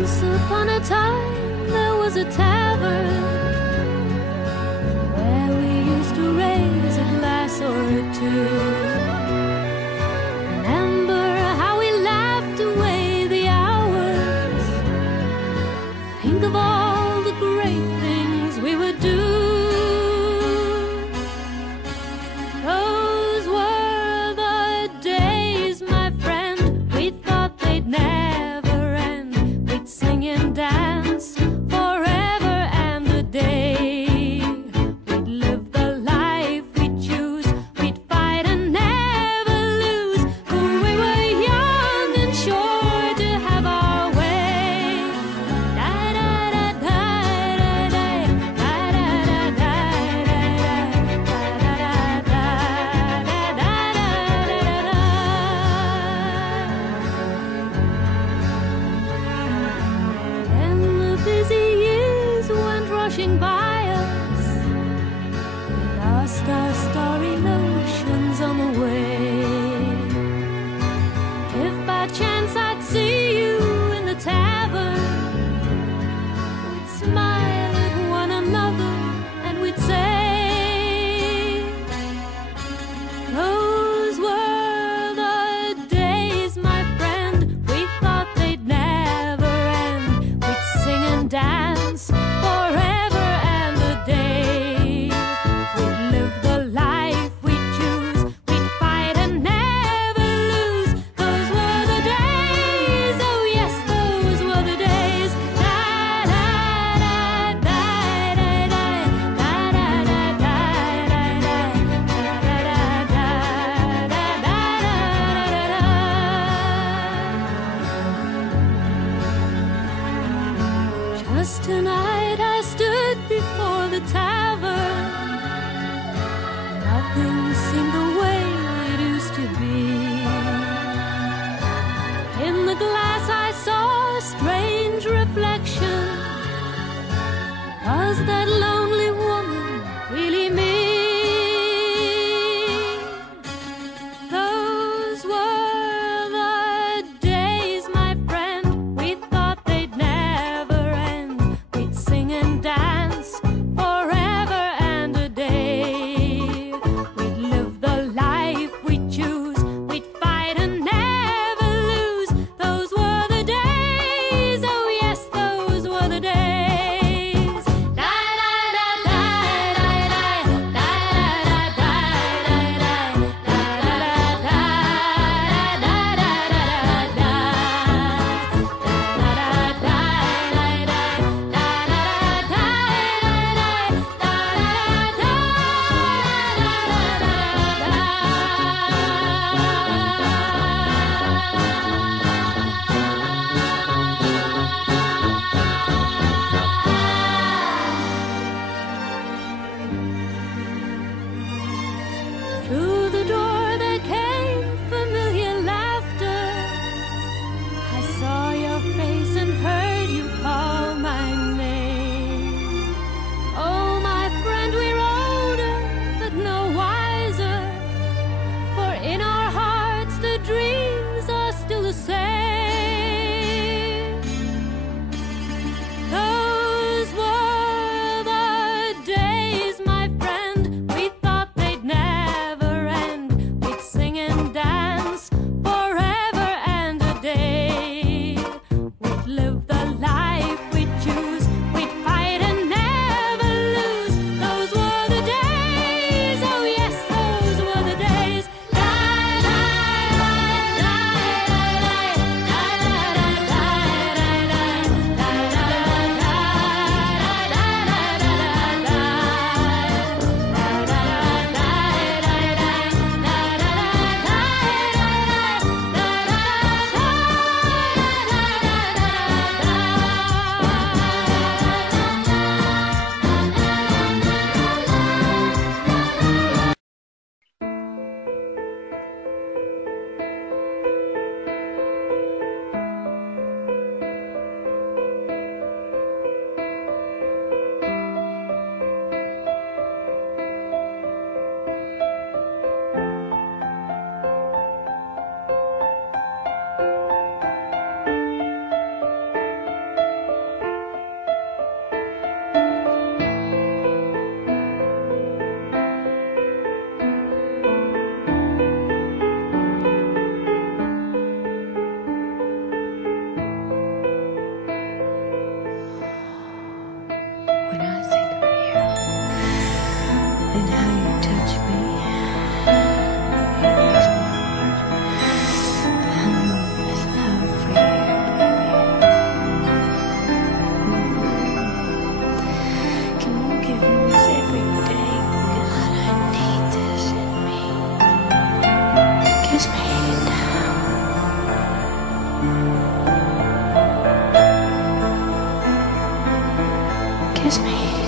Once upon a time there was a tavern where we used to raise a glass or two. Remember how we laughed away the hours. Think of all the great things we would do. Those were the days, my friend. We thought they'd never end. We'd sing and dance forever and a day. We'd live the life we'd choose. We'd fight and never lose. For we were young and sure to have our way. Da da da da da da da da da Then the busy years went rushing by us. We lost our starry notions on the way. If by chance I'd see you in the tavern, we'd smile at one another and we'd say, those were the days, my friend. We thought they'd never end. We'd sing and dance forever and a day. We'd live the life we'd choose. We'd fight and never lose. Those were the days. Oh yes, those were the days. Da da da da da da da da da da Just tonight I stood before the tavern. Nothing seemed the way it used to be. In the glass I saw a strange reflection. Was that lonely woman really me? Those were the days, my friend. We thought they'd never end. We'd sing and dance forever and a day. We'd live the life we'd choose. We'd fight and never lose. Those were the days. Oh yes, those were the days. Da Kiss me.